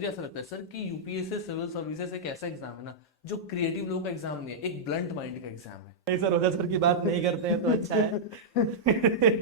मुझे ऐसा लगता है सर कि यूपीएससी सिविल सर्विसेज एक ऐसा एग्जाम है ना जो क्रिएटिव लोगों का एग्जाम नहीं है, एक ब्लंट माइंड का एग्जाम है। नहीं सर, रोजा सर की बात नहीं करते हैं तो अच्छा है।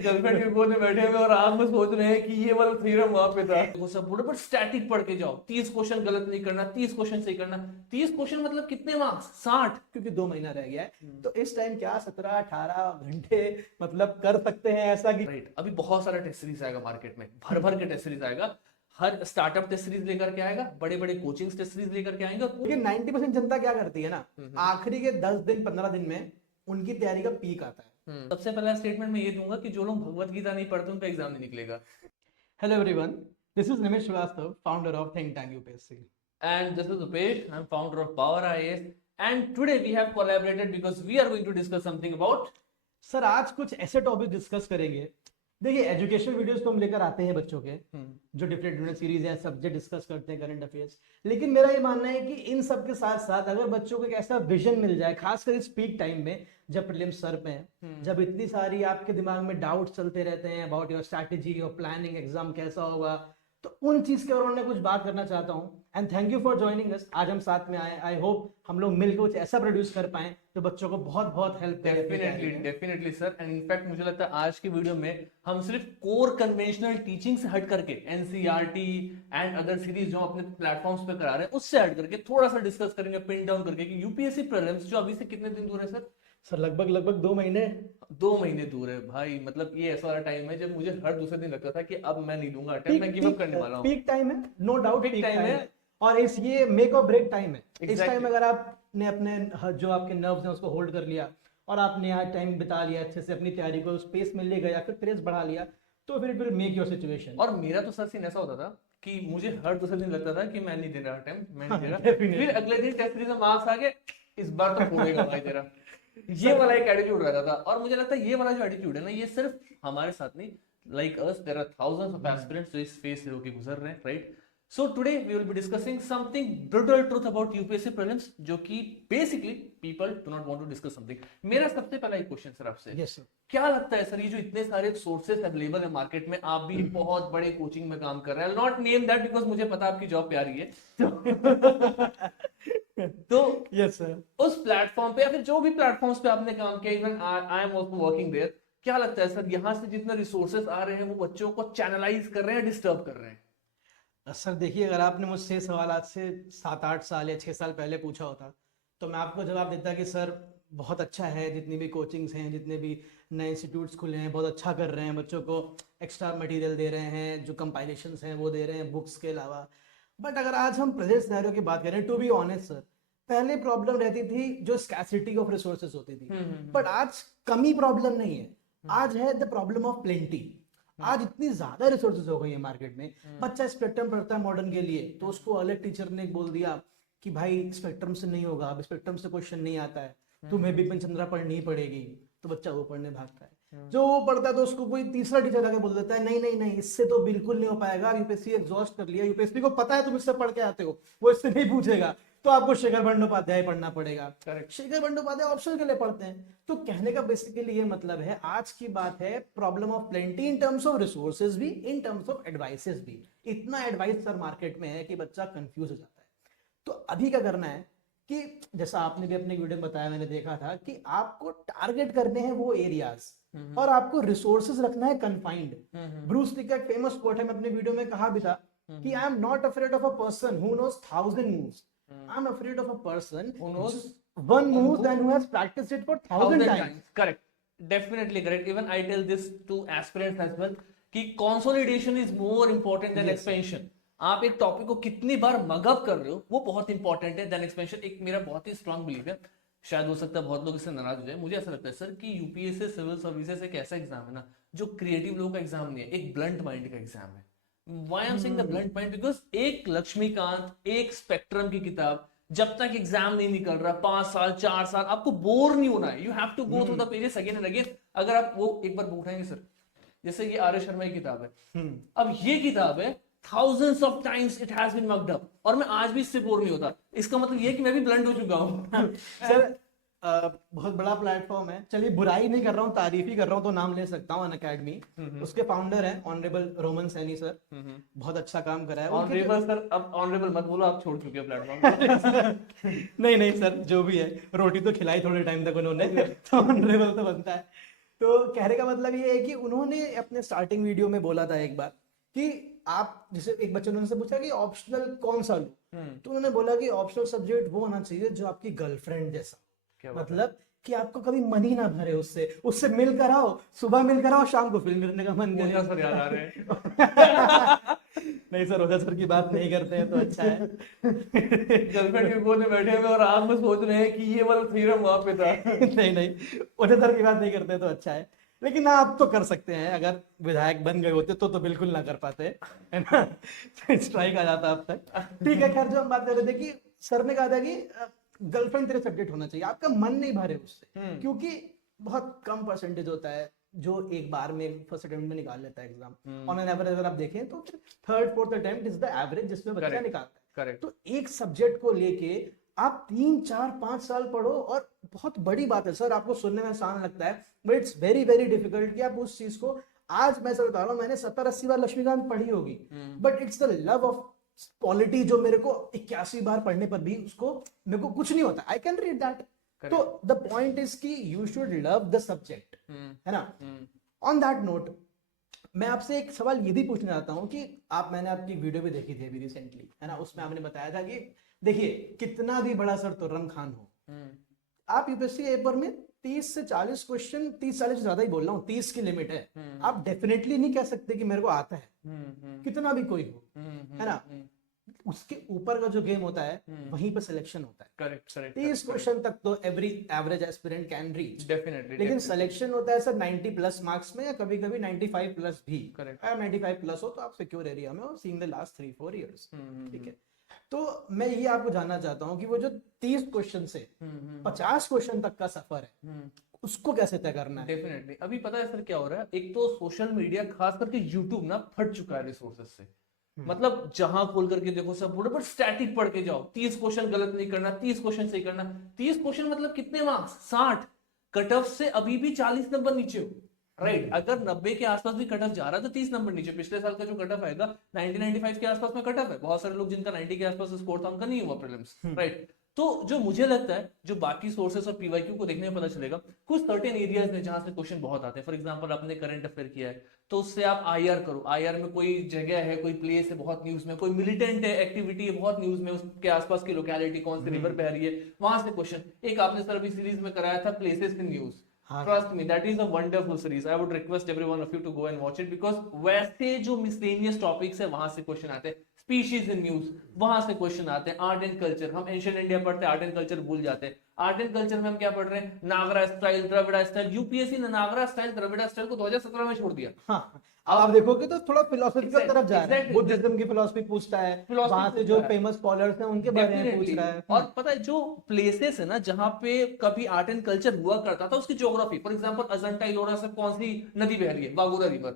गर्लफ्रेंड के कोने बैठे हुए और आग में सोच रहे हैं कि ये वाला थ्योरम वहां पे था। वो सब बोलो, बट स्टैटिक पढ़ के जाओ, 30 क्वेश्चन गलत नहीं करना, 30 क्वेश्चन सही करना। 30 क्वेश्चन मतलब कितने मार्क्स? 60। क्योंकि 2 महीना रह गया है तो इस टाइम क्या 17-18 घंटे मतलब कर सकते हैं ऐसा कि राइट, अभी बहुत सारा टेस्ट सीरीज आएगा मार्केट में, भर भर के टेस्ट सीरीज आएगा। हर स्टार्टअप टेस्ट सीरीज लेकर के आएगा, बड़े बड़े कोचिंग टेस्ट सीरीज लेकर के आएंगे। क्योंकि 90% जनता क्या करती है ना, आखिरी के 10 दिन 15 दिन में उनकी तैयारी का पीक आता है। सबसे पहला स्टेटमेंट मैं ये दूंगा कि जो लोग भगवत गीता नहीं पढ़ते उनका एग्जाम नहीं निकलेगा। Hello everyone, this is Nimish Shrivastava, founder of think tank UPSC. And this is Upesh. I'm founder of Power IAS. And today we have collaborated because we are going to discuss something about. Sir आज कुछ ऐसे topic discuss करेंगे। देखिए, education videos तो हम लेकर आते हैं बच्चों के, जो डिफरेंट सीरीज है, सब्जेक्ट डिस्कस करते हैं, करंट अफेयर्स। लेकिन मेरा ये मानना है कि इन सब के साथ साथ अगर बच्चों को एक ऐसा विजन मिल जाए, खासकर इस पीक टाइम में जब प्रीलिम्स सर पे हैं, जब इतनी सारी आपके दिमाग में डाउट चलते रहते हैं about your strategy, your planning, exam कैसा होगा, तो उन चीज के बारे में कुछ बात करना चाहता हूं। And thank you for joining us. आज हम साथ में आए, आई होप हम लोग मिलकर कुछ ऐसा प्रोड्यूस कर पाए जो बच्चों को बहुत बहुत हेल्प करे। Definitely sir. एंड इनफैक्ट मुझे लगता है आज की वीडियो में हम सिर्फ कोर कन्वेंशनल टीचिंग से हट करके एनसीईआरटी एंड अदर सीरीज जो अपने प्लेटफॉर्म्स पे करा रहे हैं उससे हट करके थोड़ा सा डिस्कस करेंगे, पिन डाउन करके कि यूपीएससी प्रीलिम्स जो अभी से कितने दिन दूर है सर? सर लगभग 2 महीने। 2 महीने दूर है भाई। मतलब ये ऐसा वाला टाइम है जब मुझे हर दूसरे दिन लगता था कि अब मैं नहीं दूंगा अटेम्प्ट, मैं गिव अप करने वाला हूं। पीक टाइम है, नो डाउट पीक टाइम है। और इस ये मेक और ब्रेक टाइम है। इस Exactly. टाइम अगर आपने अपने जो आपके नर्व्स हैं उसको होल्ड कर लिया और आपने यहाँ टाइम बिता लिया अच्छे से, अपनी तैयारी को स्पेस में ले गया, फिर पेस बढ़ा लिया, तो फिर it will make your situation. और मेरा तो सर सीन ऐसा होता था कि मुझे हर दूसरे दिन लगता था कि मैं नहीं दे रहा अटेम्प्ट, मैं नहीं दे रहा। फिर अगले दिन टेस्ट सीरीज में मार्क्स आ गए, इस बार तो फोड़ेगा भाई तेरा। ये वाला एक एटीट्यूड रहता था। और मुझे लगता है ये वाला जो एटीट्यूड है ना, ये सिर्फ हमारे साथ नहीं, like us there are thousands of aspirants जो इस फेज से होके गुजर रहे हैं, right? So today we will be discussing something brutal truth about UPSC prelims, जो कि basically people do not want to discuss something. मेरा सबसे पहला एक क्वेश्चन सर आपसे, yes, sir. क्या लगता है सर ये जो इतने सारे सोर्सेस अवेलेबल है मार्केट में, आप भी बहुत बड़े कोचिंग में काम कर रहे हैं, नॉट नेम दैट बिकॉज मुझे पता आपकी जॉब प्यारी है तो yes, sir. उस प्लेटफॉर्म पे या फिर जो भी प्लेटफॉर्म्स पे आपने काम किया, even I am also working there, क्या लगता है सर यहाँ से जितने रिसोर्सेस आ रहे हैं वो बच्चों को चैनलाइज कर रहे हैं, डिस्टर्ब कर रहे हैं? सर देखिए, अगर आपने मुझसे सवाल आज से 7-8 साल या 6 साल पहले पूछा होता तो मैं आपको जवाब देता कि सर बहुत अच्छा है, जितनी भी कोचिंग्स हैं, जितने भी नए इंस्टीट्यूट्स खुले हैं, बहुत अच्छा कर रहे हैं, बच्चों को एक्स्ट्रा मटेरियल दे रहे हैं, जो कंपाइलेशंस हैं वो दे रहे हैं बुक्स के अलावा। बट अगर आज हम प्रेजेंट सिनेरियो की बात करें, टू बी ऑनेस्ट सर, पहले प्रॉब्लम रहती थी जो स्कैसिटी ऑफ रिसोर्सेज होती थी, बट आज कमी प्रॉब्लम नहीं है, आज है द प्रॉब्लम ऑफ प्लेंटी। आज इतनी ज्यादा रिसोर्सेज हो गई है मार्केट में, बच्चा स्पेक्ट्रम पढ़ता है मॉडर्न के लिए तो उसको अलग टीचर ने बोल दिया कि भाई स्पेक्ट्रम से नहीं होगा, अब स्पेक्ट्रम से क्वेश्चन नहीं आता है, तुम्हें बिपिन चंद्रा पढ़नी पड़ेगी, तो बच्चा वो पढ़ने भागता है। जो वो पढ़ता है तो उसको कोई तीसरा टीचर आके बोल देता है नहीं नहीं नहीं, इससे तो बिल्कुल नहीं हो पाएगा, यूपीएससी एग्जॉस्ट कर लिया, यूपीएससी को पता है तुम इससे पढ़ के आते हो, वो इससे नहीं पूछेगा, तो आपको शेखर बंदोपाध्याय पढ़ना पड़ेगा। शेखर बंदोपाध्याय ऑप्शन के लिए पढ़ते हैं। तो कहने का बेसिकली ये मतलब है, आज की बात है problem of plenty in terms of resources भी, इन टर्म्स ऑफ एडवाइसेस भी। इतना एडवाइस सर मार्केट में है कि बच्चा कंफ्यूज हो जाता है। तो अभी क्या करना है कि जैसा आपने भी अपने वीडियो में बताया, मैंने देखा था कि आपको टारगेट करने हैं वो एरियाज और आपको रिसोर्सेज रखना है कन्फाइंड। ब्रूस ली का एक फेमस कोट है, मैं अपने वीडियो में कहा भी था कि I am not afraid of a person who knows 1000 moves, I am afraid of a person who knows one move and who has practiced it for 1000 times. Correct, definitely correct. Even I tell this to aspirants as well कि consolidation is more important than expansion. आप एक topic को कितनी बार mug up कर रहे हो वो बहुत इंपॉर्टेंट है देन एक्सपेंशन। एक मेरा बहुत ही स्ट्रांग बिलीव है, शायद हो सकता है बहुत लोग इससे नाराज हो जाए, मुझे ऐसा लगता है सर कि यूपीएससी सिविल सर्विसेज एक ऐसा एग्जाम है ना जो क्रिएटिव लोगों का एग्जाम नहीं है, एक ब्लंट माइंड का एग्जाम है। Why I'm saying the blunt point? Because एक लक्ष्मीकांत, एक स्पेक्ट्रम की किताब जब तक एग्जाम नहीं निकल रहा, 5 साल 4 साल, आपको बोर नहीं होना है, you have to go through the pages again and again. अगर आप वो एक बार उठाएंगे सर, जैसे ये आर्य शर्मा की किताब है, अब ये किताब है thousands of times it has been mugged up और मैं आज भी इससे बोर नहीं होता, इसका मतलब ये कि मैं भी ब्लंट हो चुका हूँ सर बहुत बड़ा प्लेटफॉर्म है। चलिए बुराई नहीं कर रहा हूँ, तारीफ ही कर रहा हूँ, तो नाम ले सकता हूँ अनअकैडमी। उसके फाउंडर हैं ऑनरेबल रोमन सैनी सर। बहुत अच्छा काम करा है उनके ऑनरेबल सर, अब ऑनरेबल मत बोलो, आप छोड़ चुके हो प्लेटफॉर्म। नहीं नहीं सर, जो भी है, रोटी तो खिलाई थोड़े टाइम तक उन्होंने, तो ऑनरेबल तो बनता है। तो कहने का मतलब ये है कि उन्होंने अपने स्टार्टिंग वीडियो में बोला था एक बार कि आप, जैसे एक बच्चे ने उनसे पूछा कि ऑप्शनल कौन सा लूं, तो उन्होंने बोला कि ऑप्शनल सब्जेक्ट वो होना चाहिए जो आपकी गर्लफ्रेंड जैसा, क्या बात है। मतलब कि आपको कभी मन ही ना भरे उससे, उससे मिल कर आओ, सुबह मिल कर आओ, शाम को फिल्म करने का मन करे। ओझा सर याद आ रहे हैं। नहीं सर, ओझा सर की बात नहीं करते हैं तो अच्छा है। गर्लफ्रेंड के कोने बैठे हुए और आग में सोच रहे हैं कि ये वाला थ्योरम वहां पे था। नहीं नहीं, ओझा सर की बात नहीं करते हैं तो अच्छा है। लेकिन हाँ, आप तो कर सकते हैं, अगर विधायक बन गए होते तो बिल्कुल ना कर पाते, है ना। स्ट्राइक आ जाता अब तक। ठीक है, खैर जो हम बात कर रहे थे कि सर ने कहा था कि गर्लफ्रेंड तेरे सब्जेक्ट होना चाहिए, आपका मन नहीं भरे उससे, क्योंकि बहुत कम परसेंटेज होता है जो एक बार में फर्स्ट अटेम्प्ट में निकाल लेता है एग्जाम। ऑन एन एवरेज अगर आप देखें तो third fourth attempt is the average जिसमें बच्चा Correct. निकालता है। करेक्ट। तो एक सब्जेक्ट को लेके आप 3 4 5 साल पढ़ो, और बहुत बड़ी बात है सर, आपको सुनने में आसान लगता है, but it's very very difficult कि आप उस चीज को, आज मैं सर बता रहा हूँ, मैंने 70 80 बार लक्ष्मीकांत पढ़ी होगी, but it's the love of polity जो मेरे को 81 बार पढ़ने पर भी उसको मेरे को कुछ नहीं होता, आई कैन रीड दैट। तो द पॉइंट इज कि you should love the subject, है ना। ऑन दैट नोट मैं आपसे एक सवाल ये भी पूछना चाहता हूँ कि आप, मैंने आपकी वीडियो भी देखी थी अभी रिसेंटली, है ना, उसमें आपने बताया था कि देखिए कितना भी बड़ा सर तुर्रम खान हो, आप यूपीएससी पेपर में 30 से 40 क्वेश्चन, 30 40 से ज्यादा ही बोल रहा हूँ, 30 की लिमिट है, आप डेफिनेटली नहीं कह सकते कि मेरे को आता है, कितना भी कोई हो, है ना। उसके ऊपर का जो गेम होता है वहीं पर सिलेक्शन होता है। Correct correct. 30 क्वेश्चन तक तो every average aspirant can reach, definitely. लेकिन सिलेक्शन होता है सर 90 प्लस मार्क्स में, या कभी कभी 95 प्लस भी। Correct. अगर 95 प्लस हो तो आप सिक्योर एरिया में हो, सीइंग द लास्ट 3 4 इयर्स, ठीक है। तो मैं ये आपको जानना चाहता हूँ कि वो जो 30 क्वेश्चन से 50 क्वेश्चन तक का सफर है, उसको कैसे तय करना है। डेफिनेटली। अभी पता है सर क्या हो रहा है, एक तो सोशल मीडिया खास करके यूट्यूब ना फट चुका है रिसोर्सेज से। मतलब जहां खोल करके देखो सब बोले, बट स्टैटिक पढ़ के जाओ, 30 क्वेश्चन गलत नहीं करना, 30 क्वेश्चन सही करना। 30 क्वेश्चन मतलब कितने मार्क्स, 60। कट ऑफ से अभी भी 40 नंबर नीचे हो, राइट। अगर 90 के आसपास भी कट ऑफ जा रहा है तो 30 नंबर नीचे। पिछले साल का जो कट ऑफ आएगा 90 95 के आसपास में कट ऑफ है। बहुत सारे लोग जिनका 90 के आसपास स्कोर था उनका नहीं हुआ प्रीलिम्स, राइट। तो जो मुझे लगता है, जो बाकी सोर्सेस और पीवाईक्यू को देखने में पता चलेगा, कुछ सर्टेन एरियाज में जहां से क्वेश्चन बहुत आते हैं। फॉर एग्जांपल आपने करंट अफेयर किया है तो उससे आप आईआर करो, आईआर में कोई जगह है, कोई प्लेस है बहुत न्यूज में, कोई मिलिटेंट है, एक्टिविटी है बहुत न्यूज में, उसके आसपास की लोकेलिटी कौन सी रिवर बह रही है, वहां से क्वेश्चन। एक आपने सर अभी सीरीज में कराया था places in news, trust me that is a wonderful series, I would request everyone of you to go and watch it, because वैसे जो मिसलेनियस टॉपिक्स है वहां से क्वेश्चन आते हैं। स्पीशीज इन न्यूज, वहां से क्वेश्चन आते हैं। आर्ट एंड कल्चर, हम एंशिएंट इंडिया पढ़ते हैं, आर्ट एंड कल्चर भूल जाते हैं। आर्ट एंड कल्चर में हम क्या पढ़ रहे हैं, नागरा स्टाइल, द्रविड़ा स्टाइल। यूपीएससी ने नागरा स्टाइल, द्रविड़ा स्टाइल को 2017 में छोड़ दिया। हाँ, अब आप देखोगे तो थोड़ा फिलोसफिकल तरफ जा रहा है, बुद्धिज्म की फिलोसफी पूछता है, वहां से जो फेमस स्कॉलर्स हैं उनके बारे में पूछ रहा है। और पता है जो प्लेसेस है ना जहां पे कभी आर्ट एंड कल्चर हुआ करता था, उसकी geography, for example Ajanta Ellora से कौन सी नदी बह रही है, बागोरा रिवर,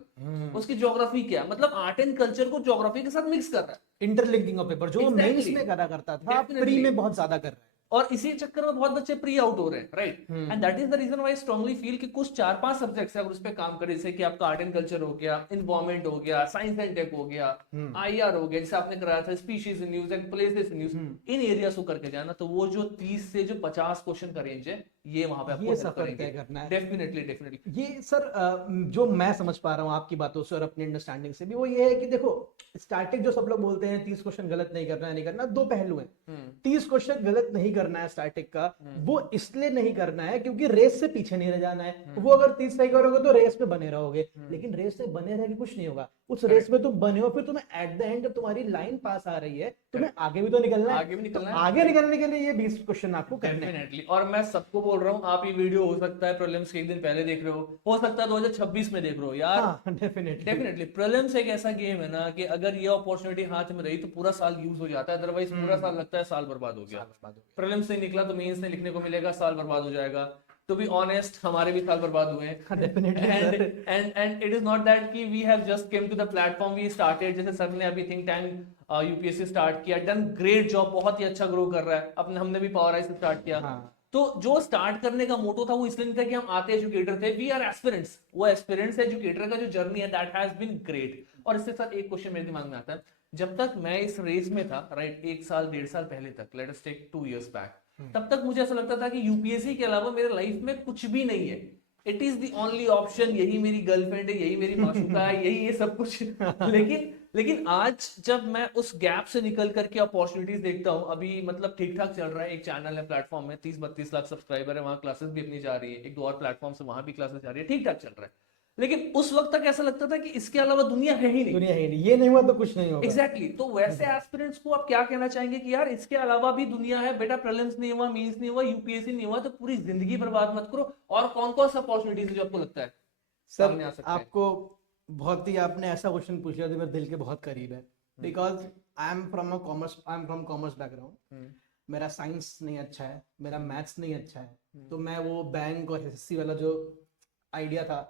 उसकी ज्योग्राफी क्या, मतलब आर्ट एंड कल्चर को ज्योग्राफी के साथ मिक्स कर रहा है। इंटरलिंकिंग ऑफ पेपर जो मेंस में करा करता था, प्री में बहुत ज्यादा कर रहा है, और इसी चक्कर में बहुत बच्चे प्री आउट हो रहे हैं, right. And that is the reason why I strongly feel कि कुछ 4 5 सब्जेक्ट्स है, अगर उस पे काम करें, जैसे कि आपका आर्ट एंड कल्चर हो गया, एनवायरमेंट हो गया, साइंस एंड टेक हो गया, आईआर हो गया, जैसे आपने कराया था species in news and places in news, in areas को करके जाना, तो वो जो 30 से जो 50 क्वेश्चन का रेंज है, ये वहां पे आपको ये सफर तय करना है। Definitely definitely. ये सर जो मैं समझ पा रहा हूँ आपकी बातों से और अपनी अंडरस्टैंडिंग से भी, वो ये है कि देखो स्टैटिक जो सब लोग बोलते हैं 30 क्वेश्चन गलत नहीं करना है, नहीं करना, दो पहलू हैं। 30 क्वेश्चन गलत नहीं करना है स्टैटिक का, वो इसलिए नहीं करना है क्योंकि रेस से पीछे नहीं रह जाना है। वो अगर 30 सही करोगे तो रेस में बने रहोगे, लेकिन रेस से बने रह के कुछ नहीं होगा। उस रेस में तुम बने हो, फिर तुम्हें एट द एंड जब तुम्हारी लाइन पास आ रही है, तुम्हें आगे भी तो निकलना है, आगे भी निकलना है। आगे निकलने के लिए ये 20 क्वेश्चन आपको करने हैं। डेफिनेटली। और मैं सबको बोल रहा हूँ, आप ये वीडियो हो सकता है प्रीलिम्स के एक दिन पहले देख रहे हो सकता है 2026 में देख रहे हो यार। हाँ, डेफिनेटली प्रीलिम्स एक ऐसा गेम है ना कि अगर ये अपॉर्चुनिटी हाथ में रही तो पूरा साल यूज हो जाता है, अदरवाइज पूरा साल लगता है साल बर्बाद हो गया। प्रीलिम्स से निकला तो मेंस से लिखने को मिलेगा, साल बर्बाद हो जाएगा। टू बी ऑनेस्ट हमारे भी साल बर्बाद हुए हैं। And it is not that कि we have just came to the platform, we started, जैसे सर ने अभी थिंक टैंक यूपीएससी स्टार्ट किया, डन ग्रेट जॉब, बहुत ही अच्छा ग्रो कर रहा है। अपने हमने भी पावर आई से स्टार्ट किया। तो जो स्टार्ट करने का मोटो था वो इसलिए नहीं था कि हम आते एजुकेटर थे, वी आर एस्पिरेंट्स। वो एस्पिरेंट्स एजुकेटर का जो जर्नी है दैट हैज बीन ग्रेट। और इसके साथ एक क्वेश्चन मेरे दिमाग में आता है, जब तक मैं इस रेस में था, राइट, 1 साल 1.5 साल पहले तक, let us take 2 years back, तब तक मुझे ऐसा लगता था कि यूपीएससी के अलावा मेरे लाइफ में कुछ भी नहीं है, it is the only option, यही मेरी गर्लफ्रेंड है, यही मेरी माशूका है, यही ये सब कुछ। लेकिन आज जब मैं उस गैप से निकल करके अपॉर्चुनिटीज देखता हूँ, अभी मतलब ठीक ठाक चल रहा है, एक चैनल है, प्लेटफॉर्म में 30-32 लाख सब्सक्राइबर है, वहां क्लासेस भी अपनी जा रही है, एक दो और प्लेटफॉर्म से वहां भी क्लासेस जा रही है, ठीक ठाक चल रहा है। लेकिन उस वक्त तक ऐसा लगता था कि इसके अलावा दुनिया है ही नहीं। दुनिया ही नहीं, ये नहीं हुआ तो कुछ नहीं होगा। एग्जैक्टली तो वैसे एस्पिरेंट्स को आप क्या कहना चाहेंगे कि यार इसके अलावा भी दुनिया है, बेटा प्रीलिम्स नहीं हुआ, मेंस नहीं हुआ, यूपीएससी नहीं हुआ तो पूरी जिंदगी बर्बाद मत करो, और कौन कौन सा अपॉर्चुनिटीज है जो आपको लगता है सामने आ सर सकते हैं? आपको बहुत ही, आपने ऐसा क्वेश्चन पूछ लिया जो मेरे दिल के बहुत करीब है, because I am from commerce background. मेरा साइंस नहीं अच्छा है, मेरा मैथ्स नहीं अच्छा है, तो मैं वो बैंक और एसएससी वाला जो आइडिया था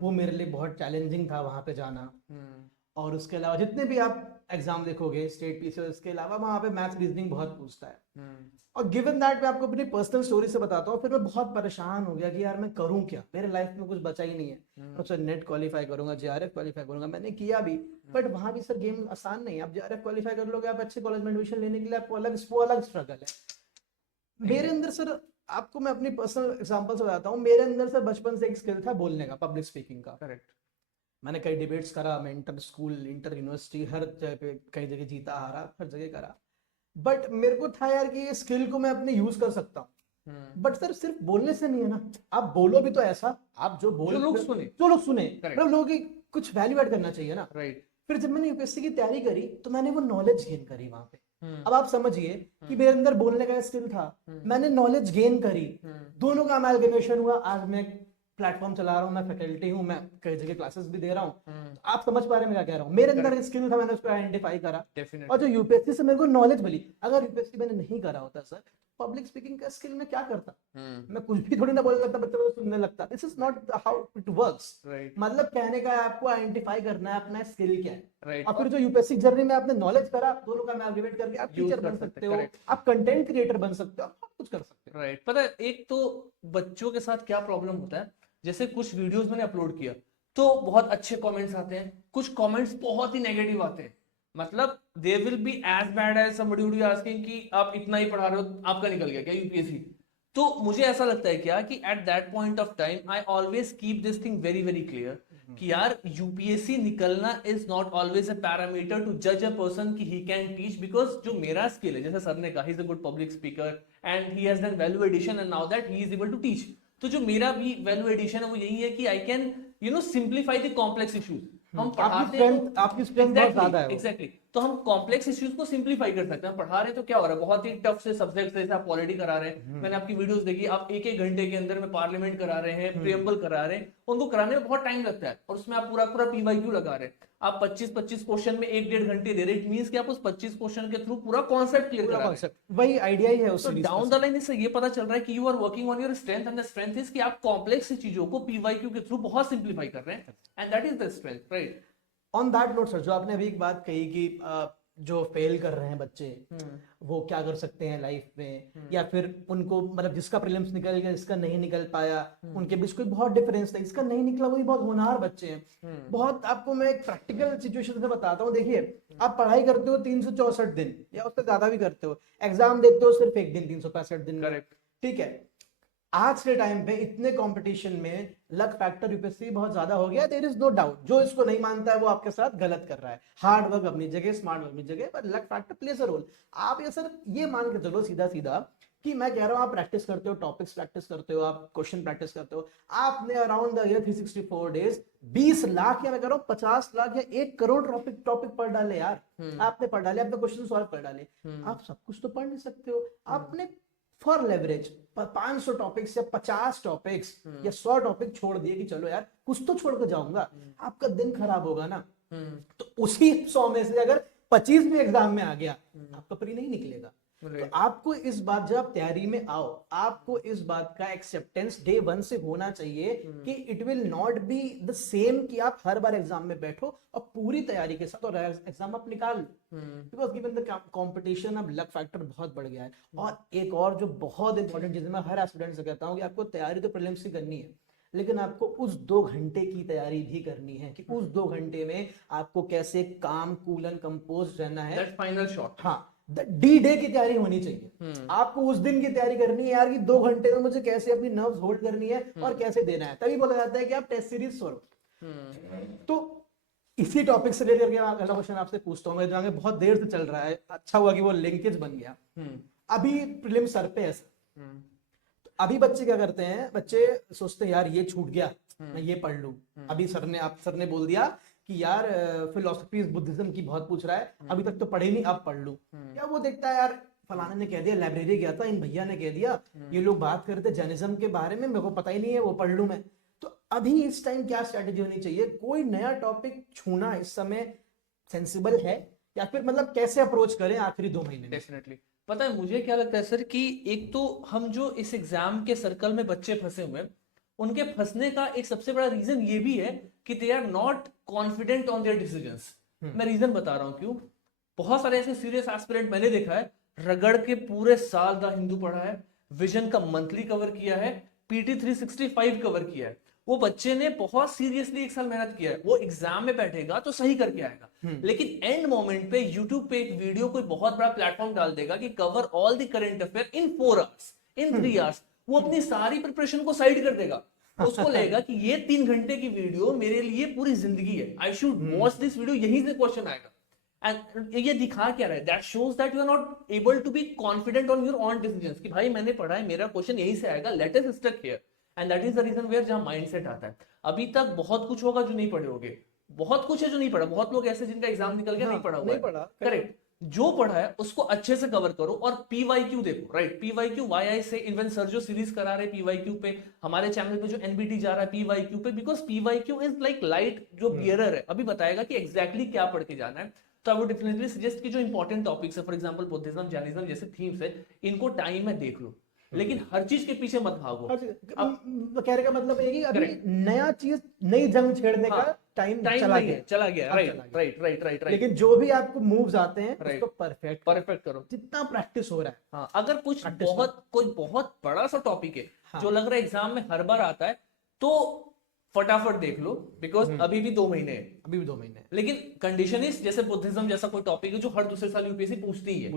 वो मेरे लिए बहुत चैलेंजिंग था वहां पे जाना। और उसके अलावा जितने भी आप एग्जाम देखोगे स्टेट पीसी, इसके अलावा वहां पे मैथ्स रीजनिंग बहुत पूछता है। और गिवन दैट मैं आपको अपनी पर्सनल स्टोरी से बताता हूँ, फिर मैं बहुत परेशान हो गया कि यार मैं करूँ क्या, मेरे लाइफ में कुछ बचा ही नहीं है। तो सर नेट क्वालिफाई करूंगा, जेआरएफ क्वालिफाई करूंगा, मैंने किया भी, बट वहां भी सर गेम आसान नहीं है। आप जेआरएफ क्वालिफाई कर लोगे, आप अच्छे कॉलेज में एडमिशन लेने के लिए आपको अलग स्ट्रगल है। मेरे अंदर सर, आपको मैं अपनी पर्सनल एग्जांपल से बताता हूँ, मेरे अंदर सर बचपन से एक स्किल था बोलने का, पब्लिक स्पीकिंग का। करेक्ट। मैंने कई डिबेट्स करा, मैं इंटर स्कूल, इंटर यूनिवर्सिटी, हर जगह पे कई जगह जीता हारा, हर जगह करा। बट मेरे को था यार कि ये स्किल को मैं अपने यूज कर सकता हूँ। बट सर सिर्फ बोलने से नहीं है ना, आप बोलो भी तो ऐसा, आप जो बोल, जो लोग सुने, मतलब लोगों की कुछ वैल्यू ऐड करना चाहिए ना। राइट। फिर जब मैंने यूपीएससी की तैयारी करी तो मैंने वो नॉलेज गेन करी वहां पे। अब आप समझिए कि मेरे अंदर बोलने का स्किल था, मैंने नॉलेज गेन करी, दोनों का अमैलगमेशन हुआ, आज मैं प्लेटफॉर्म चला रहा हूँ, मैं फैकल्टी हूँ, मैं कई जगह क्लासेस भी दे रहा हूँ। आप समझ पा रहे हैं मैं क्या कह रहा हूँ, मेरे अंदर स्किल था, मैंने उसको आइडेंटिफाई करा। और जो यूपीएससी से मेरे को नॉलेज मिली, अगर यूपीएससी मैंने नहीं करा होता सर, पब्लिक स्पीकिंग का स्किल में क्या करता, मैं कुछ भी थोड़ी ना बोलने लगता, बच्चों को सुनने लगता। This is not how it works. मतलब कहने का आपको आइडेंटिफाई करना है अपना स्किल क्या है, और फिर जो यूपीएससी जर्नी में आपने नॉलेज करा, दोनों का अमैलगमेट करके आप टीचर बन सकते हो, आप कंटेंट क्रिएटर बन सकते हो, आप बहुत कुछ कर सकते हो। राइट। पता है एक तो बच्चों के साथ क्या प्रॉब्लम होता है, जैसे कुछ वीडियोस मैंने अपलोड किया तो बहुत अच्छे कमेंट्स आते हैं, कुछ कमेंट्स बहुत ही नेगेटिव आते हैं, मतलब they will be as bad as somebody would be asking कि आप इतना ही पढ़ा रहे हो, आपका निकल गया क्या यूपीएससी। तो मुझे ऐसा लगता है क्या कि at that point of time I always keep this thing very very clear कि यार यूपीएससी निकलना is not always a parameter to जज अ पर्सन कि ही कैन टीच, बिकॉज जो मेरा स्किल है, जैसे सर ने कहा, he is a good public speaker and he has done value addition and now that he is able to teach. तो जो मेरा भी वैल्यू एडिशन है वो यही है कि I can simplify the complex issues. हम पढ़ाते हैं तो आपकी स्ट्रेंथ बहुत ज्यादा है। एग्जैक्टली तो हम कॉम्प्लेक्स इश्यूज को सिंप्लीफाई कर सकते हैं। पढ़ा रहे हैं तो क्या हो रहा है, बहुत ही टफ से सब्जेक्ट जैसे आप पॉलिटी करा रहे हैं, मैंने आपकी वीडियोस देखी, आप एक एक घंटे के अंदर में पार्लियामेंट करा रहे हैं, प्रियम्बल करा रहे हैं, उनको कराने में बहुत टाइम लगता है, और उसमें आप पूरा पूरा पीवाईक्यू लगा रहे हैं, आप 25-25 क्वेश्चन में 1-1.5 घंटे दे रहे हैं, इट मींस कि आप उस 25 क्वेश्चन के थ्रू पूरा कॉन्सेप्ट क्लियर करा रहे हैं। वही आइडिया ही है उस सीरीज का। डाउन द लाइन इससे ये पता चल रहा है कि you are working on your strength, and the strength is कि आप कॉम्प्लेक्स चीजों को पीवाईक्यू के थ्रू बहुत सिंप्लीफाई कर रहे हैं, and that is the strength, right. On that note sir, जो आपने अभी एक बात कही कि जो फेल कर रहे हैं बच्चे, वो क्या कर सकते हैं लाइफ में, या फिर उनको, मतलब जिसका प्रीलिम्स निकल गया, जिसका नहीं निकल पाया, उनके बीच कोई बहुत डिफरेंस नहीं, इसका नहीं निकला वही बहुत होनहार बच्चे हैं। बहुत आपको मैं एक प्रैक्टिकल सिचुएशन से बताता हूँ। देखिए, आप पढ़ाई करते हो 364 दिन या उससे ज्यादा भी करते हो, एग्जाम देते हो सिर्फ एक दिन 365 दिन, करेक्ट, ठीक है। आज के टाइम पे इतने कंपटीशन में लक फैक्टर यूपीएससी बहुत ज्यादा हो गया, देयर इज नो डाउट। जो इसको नहीं मानता है वो आपके साथ गलत कर रहा है। हार्ड वर्क अपनी जगह, स्मार्ट वर्क अपनी जगह, पर luck factor plays a role. आप ये सर ये मान के चलो सीधा सीधा कि मैं कह रहा हूं आप प्रैक्टिस करते हो, टॉपिक्स प्रैक्टिस करते हो, आप क्वेश्चन प्रैक्टिस करते हो, आपने around the year 364 days 20 lakh या मैं कह रहा हूं 50 लाख या 1 करोड़ टॉपिक पढ़ डाले यार। आपने पढ़ डाले, आपने क्वेश्चन सॉल्व कर डाले। आप सब कुछ तो पढ़ नहीं सकते हो। आपने फॉर लेवरेज 500 टॉपिक्स या 50 टॉपिक्स या 100 टॉपिक छोड़ दिए कि चलो यार कुछ तो छोड़ कर जाऊंगा, आपका दिन खराब होगा ना। तो उसी 100 में से अगर 25 भी एग्जाम में आ गया, आपका प्री नहीं निकलेगा। तो आपको इस बात, जब आप तैयारी में आओ, आपको इस बात का एक्सेप्टेंस डे 1 से होना चाहिए कि it will not be the same कि आप हर बार एग्जाम में बैठो और पूरी तैयारी के साथ और एग्जाम आप निकाल लो। बिकॉज गिवन द कंपटीशन, अब लक फैक्टर बहुत बढ़ गया है। और एक और जो बहुत इंपॉर्टेंट चीज है, मैं हर स्टूडेंट से कहता हूँ कि आपको तैयारी तो प्रीलिम्स की करनी है, लेकिन आपको उस 2 घंटे की तैयारी भी करनी है कि उस 2 घंटे में आपको कैसे काम, कूल एंड कंपोज रहना है। That final shot. हाँ, डी डे की तैयारी होनी चाहिए। आपको उस दिन की तैयारी करनी है यार कि 2 घंटे में मुझे कैसे अपनी नर्व्स होल्ड करनी है और कैसे देना है, तभी बोला जाता है कि आप टेस्ट सीरीज सॉल्व। तो इसी टॉपिक से लेकर के अगला क्वेश्चन आपसे पूछता हूँ, मेरे दिमाग में बहुत देर से चल रहा है, अच्छा हुआ कि वो लिंकेज बन गया। अभी प्रीलिम सर पे है सर, तो अभी बच्चे क्या करते हैं, बच्चे सोचते हैं यार ये छूट गया, मैं ये पढ़ लूं। अभी सर ने बोल दिया कि यार फिलोसफी बुद्धिज्म की बहुत पूछ रहा है, अभी तक तो पढ़े नहीं, अब पढ़ लूं। क्या वो देखता है यार फलाने ने कह दिया, लाइब्रेरी गया था, इन भैया ने कह दिया, ये लोग बात कर रहे थे जैनिज्म के बारे में, मेरे को पता ही नहीं है, वो पढ़ लूं मैं। तो अभी इस टाइम क्या स्ट्रैटेजी होनी चाहिए, कोई नया टॉपिक छूना इस समय सेंसिबल है, या फिर मतलब कैसे अप्रोच करें आखिरी 2 महीने में? डेफिनेटली। पता है मुझे क्या लगता है सर कि एक तो हम जो इस एग्जाम के सर्कल में बच्चे फंसे हुए हैं, उनके फंसने का एक सबसे बड़ा रीजन ये भी है कि they are not confident on their decisions. मैं रीजन बता रहा हूं क्यों। बहुत सारे ऐसे सीरियस एस्पिरेंट मैंने देखा है, रगड़ के पूरे साल द हिंदू पढ़ा है, विजन का मंथली कवर किया है, पीटी 365 कवर किया है। वो बच्चे ने बहुत सीरियसली 1 साल मेहनत किया है, वो एग्जाम में बैठेगा तो सही करके आएगा। लेकिन एंड मोमेंट पे यूट्यूब पे एक वीडियो कोई बहुत बड़ा प्लेटफॉर्म डाल देगा कि cover all the current affair in 4 hours, in 3 hours, वो अपनी सारी प्रिपरेशन को साइड कर देगा। उसको लगेगा कि ये 3 घंटे की वीडियो मेरे लिए पूरी जिंदगी है, I should watch this video, यहीं से क्वेश्चन आएगा। एंड ये दिखा क्या रहा है, that shows that you are not able to be confident on your own decisions कि भाई मैंने पढ़ा है, मेरा क्वेश्चन यहीं से आएगा, let us stuck here. And that is the reason where जहां माइंडसेट आता है। अभी तक बहुत कुछ होगा जो नहीं पढ़े होगे, बहुत कुछ है जो नहीं पढ़ा, बहुत लोग ऐसे जिनका एग्जाम निकल गया, नहीं पढ़ा हुआ है, करेक्ट। जो पढ़ा है उसको अच्छे से कवर करो और पीवाईक्यू देखो, राइट। पीवाईक्यू, व्हाई आई से, इवन सर जो सीरीज करा रहे पीवाईक्यू पे, हमारे चैनल पे जो एनबीटी जा रहा है पीवाईक्यू पे, because PYQ is like light जो बियरर है, अभी बताएगा कि एग्जैक्टली क्या पढ़ के जाना है। तो आई वुड डेफिनेटली सजेस्ट कि जो इंपॉर्टेंट टॉपिक्स है, फॉर एग्जांपल बुद्धिज्म, जैनिज्म जैसे थीम्स है, इनको टाइम में देख लो, लेकिन हर चीज के पीछे मत भागो। अब कहने का मतलब है कि अभी नया चीज, नई जंग छेड़ने का टाइम चला गया, राइट राइट राइट राइट। लेकिन जो भी आपको मूव्स आते हैं उसको परफेक्ट करो, जितना प्रैक्टिस हो रहा है। हाँ, अगर कोई बहुत बड़ा सा टॉपिक है, हाँ, जो लग रहा है एग्जाम में हर बार आता है, तो फटाफट देख लो, बिकॉज अभी भी 2 महीने है, अभी भी 2 महीने। लेकिन कंडीशन इज, जैसे बुद्धिज्म जैसा कोई टॉपिक है जो हर दूसरे साल यूपीएससी पूछती ही है।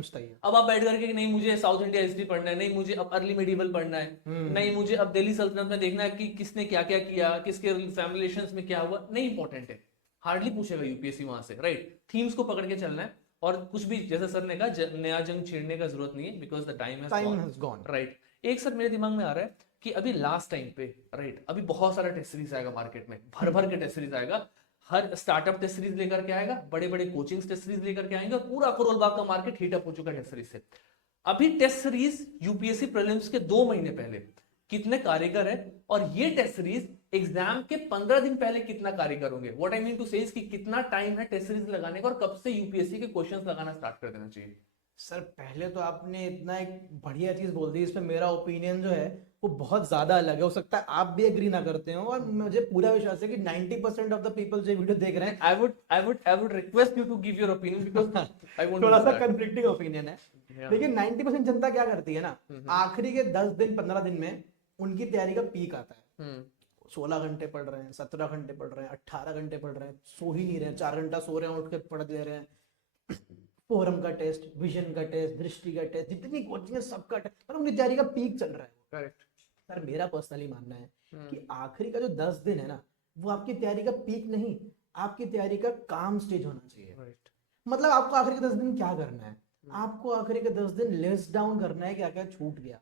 अब आप बैठ करके नहीं मुझे साउथ इंडिया हिस्ट्री पढ़ना है, नहीं मुझे अब अर्ली मेडिवल पढ़ना है, नहीं मुझे अब दिल्ली सल्तनत में देखना है कि किसने क्या क्या किया, किसके फैमिली रिलेशंस में क्या हुआ, नहीं इंपॉर्टेंट है, हार्डली पूछेगा यूपीएससी वहां से, राइट। थीम्स को पकड़ के चलना है, और कुछ भी जैसे सर ने कहा नया जंग छेड़ने का जरूरत नहीं है, because the time has gone, right. एक सर मेरे दिमाग में आ रहा है कि अभी लास्ट टाइम पे, राइट, अभी बहुत सारा टेस्ट सीरीज आएगा मार्केट में, भर भर के टेस्ट सीरीज आएगा, हर स्टार्टअप टेस्ट सीरीज लेकर के आएगा, बड़े बड़े कोचिंग टेस्ट सीरीज लेकर के आएंगे, और पूरा करोल बाग का मार्केट हीट अप हो चुका है टेस्ट सीरीज से। अभी टेस्ट सीरीज यूपीएससी प्रीलिम्स के 2 महीने पहले कितने कारीगर है, और ये टेस्ट सीरीज एग्जाम के 15 दिन पहले कितना कारीगर होंगे। व्हाट आई मीन टू से इज कि कितना टाइम है टेस्ट सीरीज लगाने का, और कब से यूपीएससी के क्वेश्चंस लगाना स्टार्ट कर देना चाहिए। सर पहले तो आपने इतना एक बढ़िया चीज बोल दी, इसमें मेरा ओपिनियन जो है वो बहुत ज्यादा अलग है, हो सकता है आप भी एग्री ना करते हो, और मुझे पूरा विश्वास है कि 90% ऑफ द पीपल जो वीडियो देख रहे हैं, I would request you to give your opinion, because I want थोड़ा सा कंफ्लिक्टिंग ओपिनियन है। लेकिन 90% जनता क्या करती है ना, आखिरी के 10 दिन 15 दिन में उनकी तैयारी का पीक आता है, 16 घंटे पढ़ रहे हैं, 17 घंटे पढ़ रहे हैं, 18 घंटे पढ़ रहे हैं, सो ही नहीं रहे हैं, 4 घंटा सो रहे हैं, उठ के पढ़ ले रहे हैं, फोरम का टेस्ट, विजन का टेस्ट, दृष्टि का टेस्ट, जितनी कोचिंग है सबका टेस्ट, मतलब उनकी तैयारी का पीक चल रहा है। करेक्ट सर मेरा पर्सनली मानना है कि आखिरी का जो 10 दिन है ना, वो आपकी तैयारी का पीक नहीं, आपकी तैयारी का काम स्टेज होना चाहिए, राइट। मतलब आपको आखिरी के 10 दिन क्या करना है, आपको आखिरी के 10 दिन लिस्ट डाउन करना है क्या क्या छूट गया,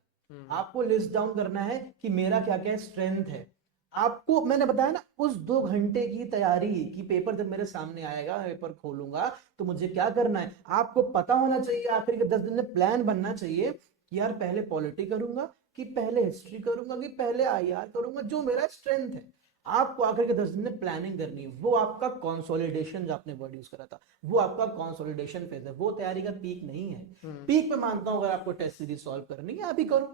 आपको लिस्ट डाउन करना है कि मेरा क्या क्या स्ट्रेंथ है। आपको मैंने बताया ना, उस 2 घंटे की तैयारी की पेपर जब मेरे सामने आएगा, पेपर खोलूंगा तो मुझे क्या करना है, आपको पता होना चाहिए। आखिरी के 10 दिन में प्लान बनना चाहिए कि यार पहले पॉलिटी करूंगा, कि पहले हिस्ट्री करूंगा, कि पहले आईआर करूंगा, जो मेरा स्ट्रेंथ है। आपको आखिर के 10 दिन में प्लानिंग करनी है, वो आपका कंसोलिडेशन, जो आपने वर्ड यूज करा था, वो आपका कंसोलिडेशन फेज है, वो तैयारी का पीक नहीं है। पीक पे मानता हूं अगर आपको टेस्ट सीरीज सॉल्व करनी है अभी करो,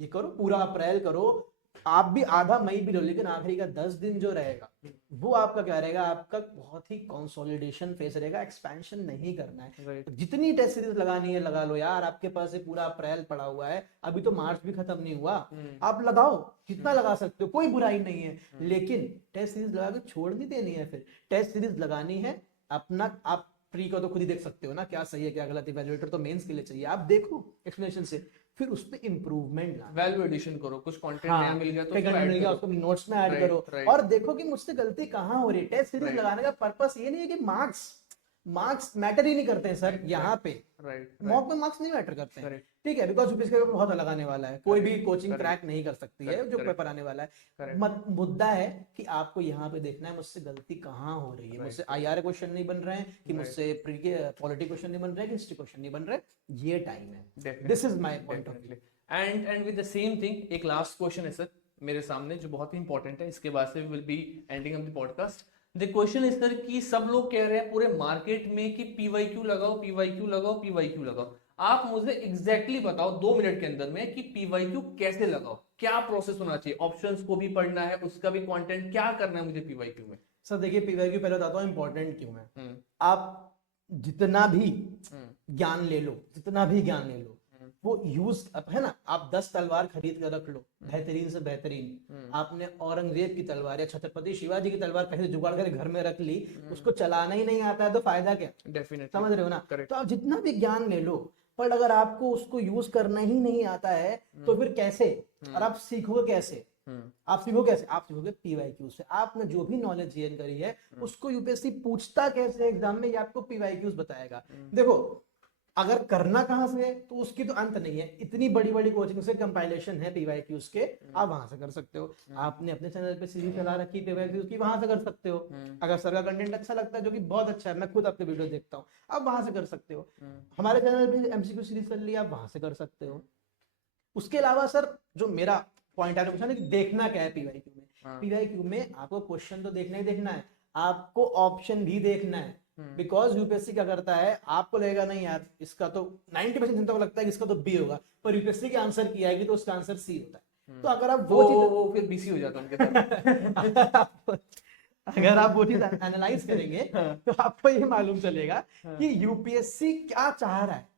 ये करो, पूरा अप्रैल करो, आप भी आधा मई भी लो, लेकिन आखिरी का 10 दिन जो रहेगा वो आपका क्या रहेगा, आपका बहुत ही कंसोलिडेशन फेज रहेगा, एक्सपेंशन नहीं करना है। राइट जितनी टेस्ट सीरीज लगानी है लगा लो यार, आपके पास ये पूरा अप्रैल पड़ा हुआ है, अभी तो मार्च भी खत्म नहीं हुआ, आप लगाओ जितना लगा सकते हो, कोई बुराई नहीं है, लेकिन टेस्ट सीरीज लगा के छोड़ नहीं देनी है। फिर टेस्ट सीरीज लगानी है अपना, आप प्री को तो खुद ही देख सकते हो ना, क्या सही है क्या गलत, इवैल्यूएटर तो मेंस के लिए चाहिए, आप देखो एक्सप्लेनेशन से, फिर उस पर इंप्रूवमेंट लाना। वैल्यू एडिशन करो, कुछ कंटेंट हाँ, नया मिल गया तो कई उसको कंटेंट ऐड मिल गया करो। उसको नोट्स में ऐड राइट करो, राइट और देखो कि मुझसे गलती कहाँ हो रही है। Test series Right. लगाने का पर्पस ये नहीं है कि मार्क्स मैटर ही नहीं करते हैं सर, Right, यहाँ पे राइट मॉक में मार्क्स नहीं मैटर करते हैं, करेक्ट ठीक है, बिकॉज यूपीएससी का पेपर बहुत अलग आने वाला है, कोई भी कोचिंग correct, क्रैक नहीं कर सकती है correct, जो correct, पेपर आने वाला है। correct. मुद्दा है कि आपको यहाँ पे देखना है मुझसे गलती कहाँ हो रही है, Right, मुझसे आईआर क्वेश्चन नहीं बन रहे हैं, कि Right. मुझसे प्री के पॉलिटी क्वेश्चन नहीं बन रहे हैं, कि हिस्ट्री क्वेश्चन नहीं बन रहे, ये टाइम है, Definitely, this is my point of view. And with the same thing, एक लास्ट क्वेश्चन है सर मेरे सामने जो बहुत ही इंपॉर्टेंट है, इसके बाद से we will be ending of the podcast. The question is sir कि सब लोग कह रहे हैं पूरे मार्केट में कि पीवाईक्यू लगाओ, पीवाईक्यू लगाओ, पीवाईक्यू लगाओ। आप मुझे एग्जैक्टली बताओ 2 मिनट के अंदर में कि पीवाईक्यू कैसे लगाओ, क्या प्रोसेस होना चाहिए, ऑप्शंस को भी पढ़ना है, उसका भी कंटेंट क्या करना है मुझे पीवाईक्यू में। सर देखिए, पीवाईक्यू पहले बताता हूँ इंपॉर्टेंट क्यों है। आप जितना भी ज्ञान ले लो, जितना भी ज्ञान ले लो, वो यूज है ना, आप 10 तलवार खरीद कर रख लो, बेहतरीन से बेहतरीन, आपने औरंगजेब की तलवार या छत्रपति शिवाजी की तलवार कहीं से जुगाड़ कर घर में रख ली, उसको चलाना ही नहीं आता है तो फायदा क्या, डेफिनेटली समझ रहे हो ना। Correct. तो आप जितना भी ज्ञान ले लो, पर अगर आपको उसको यूज करना ही नहीं आता है तो फिर कैसे, और आप सीखोगे कैसे, आप सीखोगे कैसे, आप सीखोगे पीवाईक्यू से। आपने जो भी नॉलेज गेन करी है उसको यूपीएससी पूछता कैसे एग्जाम में, ये आपको पीवाईक्यूज बताएगा। देखो, अगर करना कहां से है तो उसकी तो अंत नहीं है, इतनी बड़ी बड़ी कोचिंग से कंपाइलेशन है पीवाईक्यूज के, आप वहां से कर सकते हो। आपने अपने चैनल पे सीरीज चला रखी पीवाईक्यूज की, वहां से कर सकते हो। अगर सर का कंटेंट अच्छा लगता है, जो कि बहुत अच्छा है, मैं खुद आपके वीडियो देखता हूँ, आप वहां से कर सकते हो। हमारे चैनल पे एमसीक्यू सीरीज चल रही है, आप वहां से कर सकते हो। उसके अलावा सर जो मेरा पॉइंट है कि देखना क्या है पीवाईक्यू में, पीवाईक्यू में आपको क्वेश्चन तो देखना ही देखना है, आपको ऑप्शन भी देखना है। बिकॉज यूपीएससी क्या करता है, आपको लगेगा नहीं यार इसका तो 90% जनता को लगता है कि इसका तो बी होगा, पर यूपीएससी के आंसर किया है कि तो उसका आंसर सी होता है। तो अगर आप वो फिर बीसी हो जाता है उनके साथ। अगर आप वो चीज एनालाइज करेंगे तो आपको ये मालूम चलेगा कि यूपीएससी क्या चाह रहा है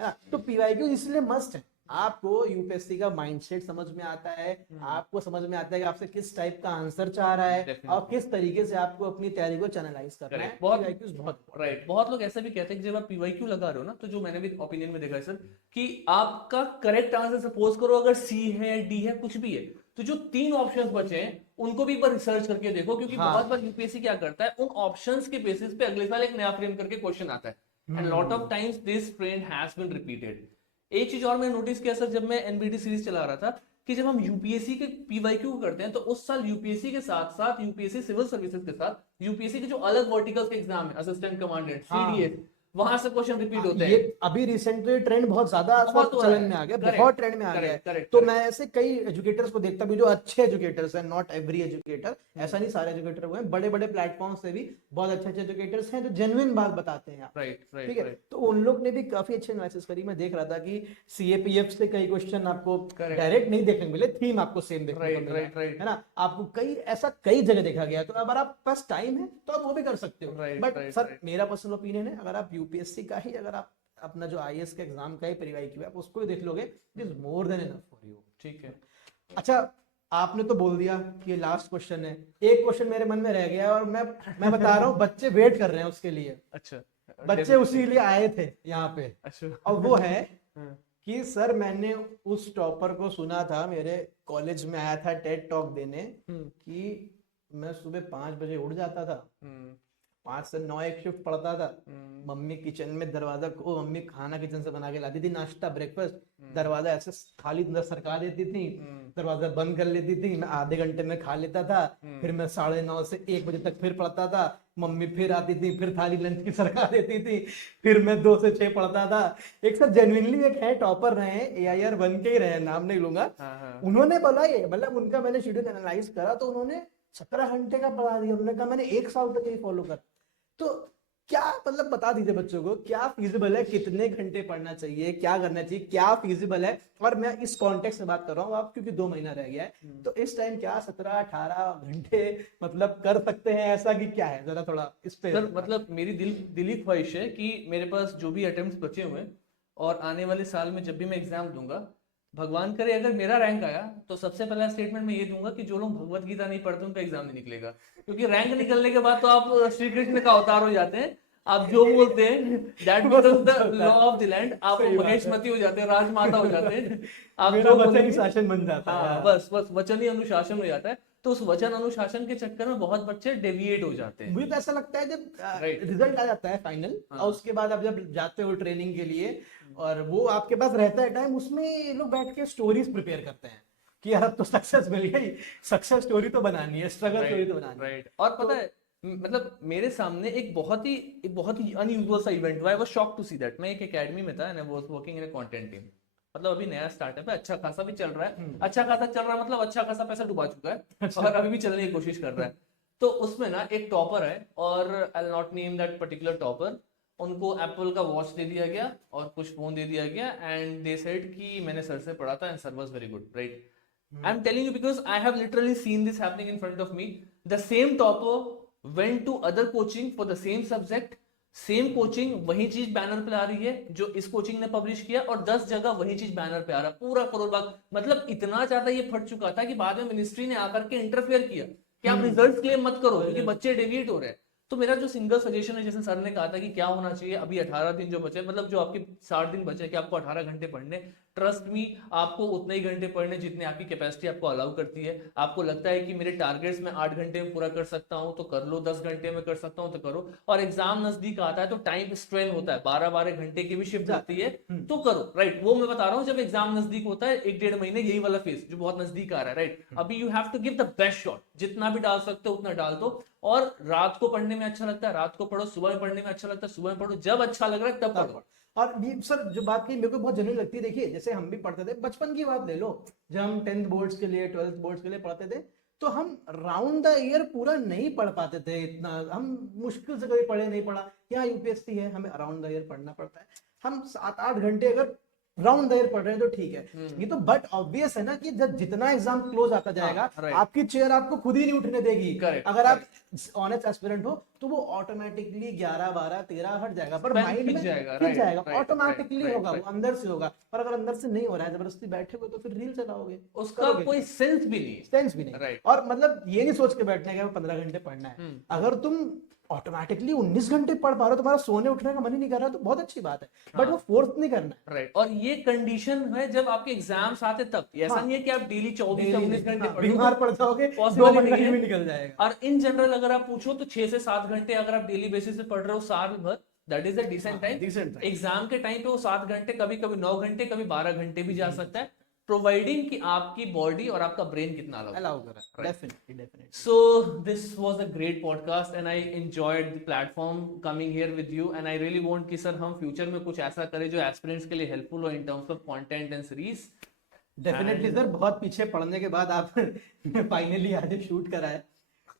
ना। तो पीवाईक्यू इसलिए मस्ट है, आपको यूपीएससी का माइंडसेट समझ में आता है, आपको समझ में आता है कि आपसे किस टाइप का आंसर चाह रहा है और किस तरीके से आपको अपनी तैयारी को चैनलाइज करना है। बहुत राइट, बहुत लोग ऐसा भी कहते हैं कि जब आप पीवाईक्यू लगा रहे हो ना, तो जो मैंने भी ओपिनियन में देखा है सर, कि आपका करेक्ट आंसर सपोज करो अगर सी है, डी है, कुछ भी है, तो जो 3 ऑप्शंस बचे हैं उनको भी एक बार रिसर्च करके देखो, क्योंकि बहुत बार यूपीएससी क्या करता है, उन ऑप्शंस के बेसिस पे अगले साल एक नया फ्रेम करके क्वेश्चन आता है, and lot of times this trend has been repeated. एक चीज और मैंने नोटिस किया सर, जब मैं एनबीटी सीरीज चला रहा था, कि जब हम यूपीएससी के पीवाईक्यू करते हैं, तो उस साल यूपीएससी के साथ साथ यूपीएससी सिविल सर्विसेज के साथ यूपीएससी के जो अलग वर्टिकल्स के एग्जाम है, असिस्टेंट कमांडेंट, सीडीएस, वहां से क्वेश्चन रिपीट होते हैं। ये अभी रिसेंटली ट्रेंड बहुत ज्यादा चलन में आ गया, बहुत ट्रेंड में आ गया है। तो मैं ऐसे कई एजुकेटर्स को देखता भी, जो अच्छे एजुकेटर्स हैं, नॉट एवरी एजुकेटर, ऐसा नहीं सारे एजुकेटर हुए हैं, बड़े बड़े प्लेटफॉर्म से भी बहुत अच्छे अच्छे एजुकेटर्स हैं जो जेन्युइन बात बताते हैं। ठीक है, तो उन लोग ने भी काफी अच्छे एनालिसिस करी। मैं देख रहा था कि सीएपीएफ से कई क्वेश्चन आपको डायरेक्ट नहीं देखने को मिले, थीम आपको सेम देखने को मिला है ना, आपको कई जगह देखा गया। तो अगर आप पास टाइम है तो आप वो भी कर सकते हो। बट सर मेरा पर्सनल ओपिनियन है, अगर आप यूपीएससी का ही, अगर आप अपना जो आईएएस का एग्जाम का ही पीवाईक्यू है, आप उसको ही देख लोगे, it is more than enough for you. ठीक है, अच्छा, आपने तो बोल दिया कि ये लास्ट क्वेश्चन है, एक क्वेश्चन मेरे मन में रह गया और मैं बता रहा हूँ, बच्चे वेट कर रहे हैं उसके लिए। अच्छा, बच्चे उसी लिए आए थे यहाँ पे। अच्छा, और वो है कि सर मैंने उस टॉपर को सुना था, मेरे कॉलेज में आया था टेड टॉक देने, कि मैं सुबह 5 बजे उठ जाता था, 5 से 9 एक शिफ्ट पड़ता था, मम्मी किचन में मम्मी खाना किचन से बना के लाती थी, नाश्ता ब्रेकफास्ट, दरवाजा ऐसे खाली अंदर सरका देती थी, दरवाजा बंद कर लेती थी, मैं आधे घंटे में खा लेता था, फिर मैं 9:30 से 1 बजे तक फिर पढ़ता था, मम्मी फिर आती थी, फिर थाली लंच की सरका देती थी, फिर मैं 2 से 6 पढ़ता था। एक सर जेन्युइनली एक है टॉपर रहे हैं, AIR बन के ही रहे, नाम नहीं लूंगा, उन्होंने बोला, ये मतलब उनका मैंने शेड्यूल एनालाइज करा तो उन्होंने 17 घंटे का पढ़ा दिया। उन्होंने कहा मैंने 1 साल तक यही फॉलो कर। तो क्या मतलब बता दीजिए बच्चों को क्या फीजिबल है, कितने घंटे पढ़ना चाहिए, क्या करना चाहिए, क्या फीजिबल है। और मैं इस कॉन्टेक्स्ट में बात कर रहा हूँ आप, क्योंकि 2 महीना रह गया है, तो इस टाइम क्या 17-18 घंटे मतलब कर सकते हैं ऐसा, कि क्या है, जरा थोड़ा इस पे। सर मतलब मेरी दिली ख्वाहिश है कि मेरे पास जो भी अटेम्प्ट्स बचे हुए हैं और आने वाले साल में जब भी मैं एग्जाम दूंगा, भगवान करे अगर मेरा रैंक आया तो सबसे पहला स्टेटमेंट मैं ये दूंगा कि जो लोग भगवत गीता नहीं पढ़ते उनका एग्जाम नहीं निकलेगा, क्योंकि रैंक निकलने के बाद तो आप श्री कृष्ण का अवतार हो जाते हैं। आप जो बोलते हैं दैट वो बिकम्स सच द होता लॉ है। Of the land. आप सही बात है। महेशमती हो जाते हैं, राजमाता हो जाते हैं। आप मेरा जो वचन ही बोलेंगे, शासन बन जाता है। हाँ बस बस वचन ही अनुशासन हो जाता है। तो उस वचन अनुशासन के चक्कर में बहुत बच्चे डेविएट हो जाते हैं। मुझे तो ऐसा लगता है जब राइट। रिजल्ट आ जाता है फाइनल, हाँ। और उसके बाद आप जब जाते हो ट्रेनिंग के लिए और वो आपके पास रहता है टाइम, उसमें ये लोग बैठ के स्टोरीज प्रिपेयर करते हैं कि यार अब तो सक्सेस मिल गई, सक्सेस स्टोरी तो बनानी है, स्ट्रगल स्टोरी तो बनानी है। राइट। और पता है मतलब मेरे सामने एक बहुत ही अनयूजुअल सा इवेंट हुआ। I was shocked to see that. मैं एक एकेडमी में था and I was working in a content team. मतलब अभी नया स्टार्टअप है, अच्छा खासा भी चल रहा है। अच्छा खासा चल रहा है मतलब अच्छा खासा पैसा डुबा चुका है और अभी भी चलने की कोशिश कर रहा है। तो उसमें ना एक टॉपर है और I will not name that particular topper. उनको एप्पल का वॉच दे दिया गया और कुछ फोन दे दिया गया एंड दे सेड कि मैंने सर से पढ़ा था and sir was very good, right. I'm telling you because I have literally seen this happening in front of me. The same topper went to other coaching for the same subject. Same coaching वही चीज banner पे आ रही है जो इस coaching ने publish किया, और 10 जगह वही चीज बैनर पे आ रहा, पूरा करोड़ बाग। मतलब इतना ज्यादा ये फट चुका था कि बाद में मिनिस्ट्री ने आकर के इंटरफेयर किया कि आप रिजल्ट्स क्लेम मत करो क्योंकि बच्चे डेविएट हो रहे हैं। तो मेरा जो सिंगल सजेशन है, जैसे सर ने कहा था कि क्या होना चाहिए, अभी 18 दिन जो बचे, मतलब जो आपके 60 दिन बचे कि आपको 18 घंटे पढ़ने, ट्रस्ट मी आपको उतने ही घंटे पढ़ने जितने आपकी कैपेसिटी आपको अलाउ करती है। आपको लगता है कि मेरे टारगेट्स में 8 घंटे में पूरा कर सकता हूं तो कर लो, 10 घंटे में कर सकता हूं तो करो। और एग्जाम नजदीक आता है तो टाइम स्ट्रेन होता है, 12-12 घंटे की भी शिफ्ट होती है तो करो, राइट। वो मैं बता रहा हूँ जब एग्जाम नजदीक होता है 1-1.5 महीने, यही वाला फेज जो बहुत नजदीक आ रहा है, राइट। अभी you have to give the best shot, जितना भी डाल सकते हो उतना डाल दो। और रात को पढ़ने में अच्छा लगता है रात को पढ़ो, सुबह में पढ़ने में अच्छा लगता है सुबह में पढ़ो, जब अच्छा लग रहा है तब पढ़ो। और ये सर जो बात की मेरे को बहुत जेन्युइन लगती है, देखिए जैसे हम भी पढ़ते थे, बचपन की बात ले लो, जब हम 10th बोर्ड्स के लिए 12th बोर्ड्स के लिए पढ़ते थे, तो हम राउंड द ईयर पूरा नहीं पढ़ पाते थे इतना, हम मुश्किल से कभी पढ़े नहीं पढ़ा। यहाँ यूपीएससी है, हमें अराउंड द ईयर पढ़ना पड़ता है। हम 7-8 घंटे अगर राउंड द ईयर पढ़ रहे हैं तो ठीक है। ये तो बट ऑब्वियस है ना कि जब जितना एग्जाम क्लोज आता जाएगा, right. आपकी चेयर आपको खुद ही नहीं उठने देगी। Correct, अगर आप ऑनेस्ट एस्पिरेंट हो तो वो ऑटोमेटिकली 11, 12, 13 हट जाएगा, पर Span माइंड खिंच में जाएगा, खिंच right, जाएगा, right, ऑटोमेटिकली right, होगा, right. वो अंदर से होगा। और अगर अंदर से नहीं हो रहा है, जबरदस्ती बैठे हो तो फिर रील चलाओगे, उसका करोगे कोई सेंस भी नहीं, सेंस भी नहीं। राइट। और मतलब ये नहीं सोच के बैठना है कि 15 घंटे पढ़ना है। अगर तुम ऑटोमेटिकली 19 घंटे पढ़ पा रहे हो, तुम्हारा सोने उठने का मन ही नहीं कर रहा, तो बहुत अच्छी बात है, बट वो फोर्स नहीं करना है, राइट। और ये कंडीशन है जब आपके एग्जाम्स आते तब, ऐसा हाँ, नहीं है कि आप डेली 24-24 घंटे हाँ, पढ़ो, बीमार पड़ जाओगे, पॉसिबल 2 ही महीना नहीं है। भी निकल जाएगा। और इन जनरल अगर आप पूछो तो 6 से 7 घंटे अगर आप डेली बेसिस पे पढ़ रहे हो साल भर, that is a decent time. Decent time. Exam के टाइम पे वो 7 घंटे, कभी कभी 9 घंटे, कभी 12 घंटे भी जा सकता है, प्रोवाइडिंग कि आपकी बॉडी और आपका ब्रेन कितना अलाउ करा, Right. Definitely. So this was a great podcast and I enjoyed the platform coming here with you and I really want कि सर हम फ्यूचर में कुछ ऐसा करें जो एस्पिरेंट्स के लिए हेल्पफुल हो in terms of content and series. Definitely sir, बहुत पीछे पढ़ने के बाद आप फाइनली आज शूट करा है,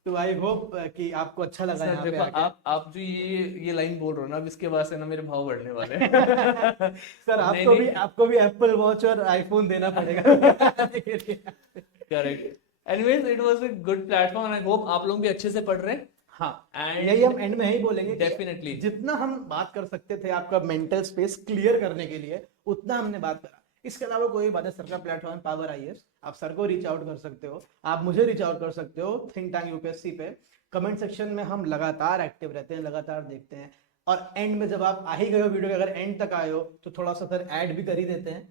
तो आई होप कि आपको अच्छा लगा सर यहाँ पे देखो आके। आप जो ये लाइन बोल रहे हो ना, अब इसके बाद से ना मेरे भाव बढ़ने वाले हैं। सर नहीं, आपको भी एप्पल वॉच और आईफोन देना पड़ेगा। Correct. Anyways it was a good platform and I hope आप लोग भी अच्छे से पढ़ रहे हैं। हाँ, एंड यही हम एंड में ही बोलेंगे कि डेफिनेटली जितना हम बात कर सकते थे आपका मेंटल स्पेस क्लियर करने के लिए, उतना हमने बात करा। इसके अलावा कोई बात है, सर का प्लेटफॉर्म पावर आईएएस, आप सर को रीच आउट कर सकते हो, आप मुझे रीच आउट कर सकते हो थिंक टैंक यूपीएससी पे। कमेंट सेक्शन में हम लगातार एक्टिव रहते हैं, लगातार देखते हैं। और एंड में जब आप आ ही गए हो वीडियो के, अगर एंड तक आए हो तो थोड़ा सा सर ऐड भी कर ही देते हैं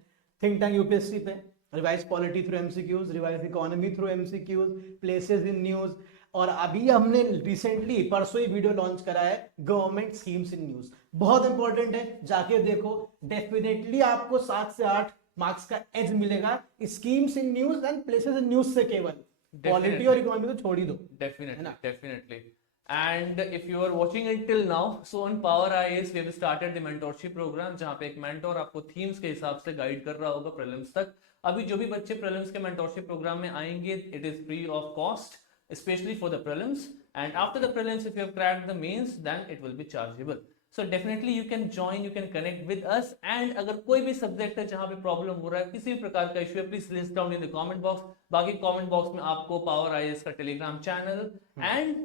थिंक टैंक यूपीएससी पे। Revise polity through MCQs, revise economy through MCQs, places in news. और अभी हमने रिसेंटली परसों ही वीडियो लॉन्च करा है गवर्नमेंट स्कीम्स इन न्यूज, बहुत इंपॉर्टेंट है, जाके देखो। डेफिनेटली आपको 7 से 8 मार्क्स का एज मिलेगा schemes in news and places in news से। केवल पॉलिटी और इकोनॉमी तो छोड़ ही दो। Definitely. And if you are watching it till now, so on Power IAS we have started the mentorship program जहाँ पे एक mentor आपको themes के हिसाब से गाइड कर रहा होगा prelims तक। अभी जो भी बच्चे prelims के mentorship program में आएंगे, it is free of cost especially for the prelims. And after the prelims, if you have cracked the mains, then it will be chargeable. So definitely you can join, you can connect with us. And अगर कोई भी subject है जहां पे problem हो रहा है, किसी भी प्रकार का इशू है, please list down in the comment box. बाकी कमेंट बॉक्स में आपको पावर आईएएस का Telegram channel and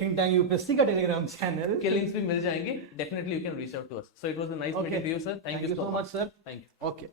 think tank UPSC का टेलीग्राम चैनल के लिंक्स भी मिल जाएंगे. Definitely you can reach out to us. So it was a nice meeting you sir. Thank you so much sir. Thank you. Okay.